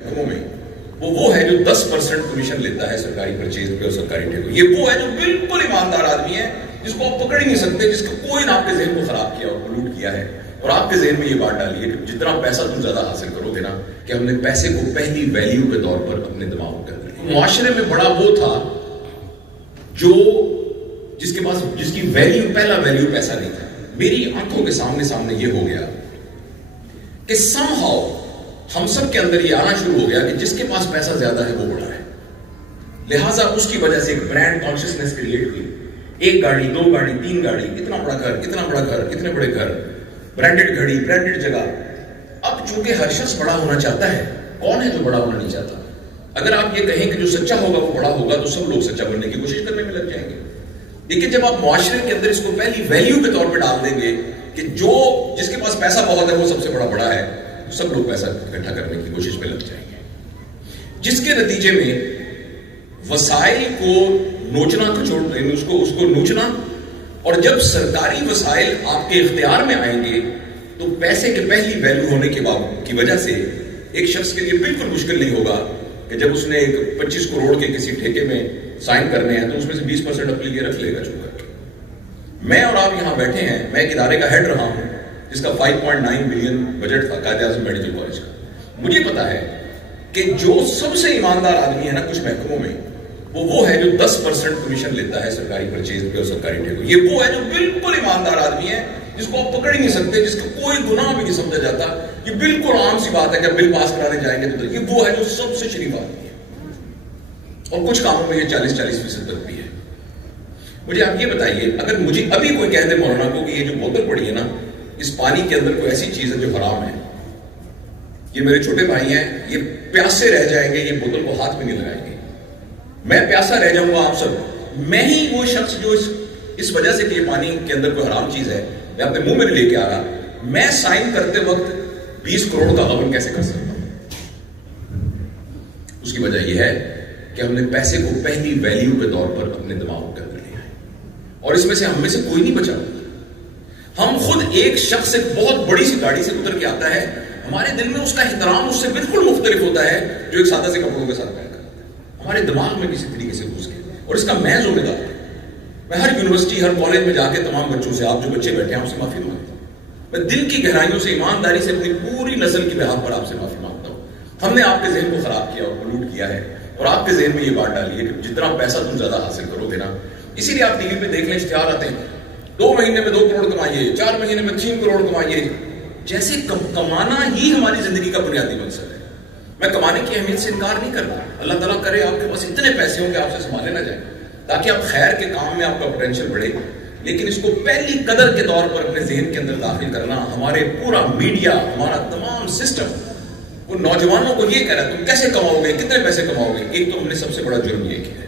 में वो है जो 10% कमीशन लेता है सरकारी परचेज पे और सरकारी ठेकों। ये वो है जो बिल्कुल ईमानदार आदमी है, जिसको आप पकड़ ही नहीं सकते, जिसको कोई ना आपके ज़हन को खराब किया और पोल्यूट किया है। और आपके ज़हन में ये बात डाली है कि जितना पैसा तुम ज्यादा हासिल करोगे ना, कि हमने पैसे को पहली वैल्यू के तौर पर अपने दिमाग में कर लिया। मुआशरे में बड़ा वो था जो जिसके पास जिसकी वैल्यू पहला वैल्यू पैसा नहीं था। मेरी आंखों के सामने ये हो गया कि समहाउ हम सब के अंदर ये आना शुरू हो गया कि जिसके पास पैसा ज्यादा है वो बड़ा है, लिहाजा उसकी वजह से एक ब्रांड कॉन्शियसनेस क्रिएट हुई। एक गाड़ी, दो गाड़ी, तीन गाड़ी, इतना बड़ा घर, इतना बड़ा घर, इतने बड़े घर, ब्रांडेड घड़ी, ब्रांडेड जगह। अब चूंकि हर शख्स बड़ा होना चाहता है, कौन है जो बड़ा होना नहीं चाहता? अगर आप ये कहें कि जो सच्चा होगा वो बड़ा होगा, तो सब लोग सच्चा बनने की कोशिश करने में लग जाएंगे। लेकिन जब आप मुआशरे के अंदर इसको पहली वैल्यू के तौर पर डाल देंगे कि जो जिसके पास पैसा बहुत है वो सबसे बड़ा है, तो सब लोग पैसा इकट्ठा करने की कोशिश में लग जाएंगे, जिसके नतीजे में वसाइल को नोचना, उसको नोचना। और जब सरकारी वसाइल आपके इख्तियार में आएंगे तो पैसे के पहली वैल्यू होने की वजह से एक शख्स के लिए बिल्कुल मुश्किल नहीं होगा कि जब उसने एक 25 करोड़ के किसी ठेके में साइन करने हैं तो उसमें से 20% अपने लिए रख लेगा चुप करके। मैं और आप यहां बैठे हैं, मैं एक इदारे का हेड रहा हूं जिसका 5.9 बिलियन बजट था कायदे-ए-आज़म मेडिकल कॉलेज का। मुझे पता है कि जो सबसे ईमानदार आदमी है ना कुछ महकमों में, वो है जो 10% कमीशन लेता है सरकारी परचेज पे और सरकारी ठेकों। ये वो है जो बिल्कुल ईमानदार आदमी है, जिसको आप पकड़ ही नहीं सकते, जिसका कोई गुनाह भी नहीं समझा जाता। ये बिल्कुल आम सी बात है कि बिल पास कराने जाएंगे तो ये वो है जो सबसे शरीफ आदमी है, और कुछ कामों में ये 40% तक भी है। मुझे आप ये बताइए, अगर मुझे अभी कोई कह दे मौलाना को कि ये जो बोतल पड़ी है ना, इस पानी के अंदर कोई ऐसी चीज है जो हराम है, ये मेरे छोटे भाई हैं, ये प्यासे रह जाएंगे, ये बोतल को हाथ में नहीं लगाएंगे, मैं प्यासा रह जाऊंगा, आप सब। मैं ही वो शख्स जो इस वजह से कि ये पानी के अंदर कोई हराम चीज है मैं अपने मुंह में नहीं लेके आ रहा, मैं साइन करते वक्त 20 करोड़ का गबन कैसे कर सकता हूं? उसकी वजह यह है कि हमने पैसे को पहली वैल्यू के तौर पर अपने दिमाग में कर लिया है, और इसमें से हम में से कोई नहीं बचा। हम खुद एक शख्स एक बहुत बड़ी सी गाड़ी से उतर के आता है, हमारे दिल में उसका एहतराम उससे बिल्कुल मुख्तलिफ होता है जो एक सादा से कपड़ों के साथ पहनता है, हमारे दिमाग में किसी तरीके से घुस गया। और इसका मैं जिम्मेदार हूं। मैं हर यूनिवर्सिटी, हर कॉलेज में जाके तमाम बच्चों से, आप जो बच्चे बैठे हैं, आपसे माफी मांगता हूं। मैं दिल की गहराइयों से, ईमानदारी से अपनी पूरी नस्ल की बिहार पर आपसे माफी मांगता हूं। हमने आपके ज़हन को खराब किया और पोल्यूट किया है, और आपके ज़हन में ये बात डाली है कि जितना पैसा तुम ज्यादा हासिल करोगे ना, इसीलिए आप टीवी पे देख लें, इश्तिहार आते हैं, 2 महीने में 2 करोड़ कमाइए, 4 महीने में 3 करोड़ कमाइए, जैसे कमाना ही हमारी जिंदगी का बुनियादी मकसद है। मैं कमाने की अहमियत से इनकार नहीं कर रहा, अल्लाह ताला करे आपके पास इतने पैसे हों कि आपसे संभाले ना जाए, ताकि आप खैर के काम में आपका पोटेंशियल बढ़े। लेकिन इसको पहली कदर के तौर पर अपने ज़हन के अंदर दाखिल करना, हमारे पूरा मीडिया, हमारा तमाम सिस्टम वो नौजवानों को ये कह रहा है तुम कैसे कमाओगे, कितने पैसे कमाओगे। एक तो हमने सबसे बड़ा जुर्म ये किया,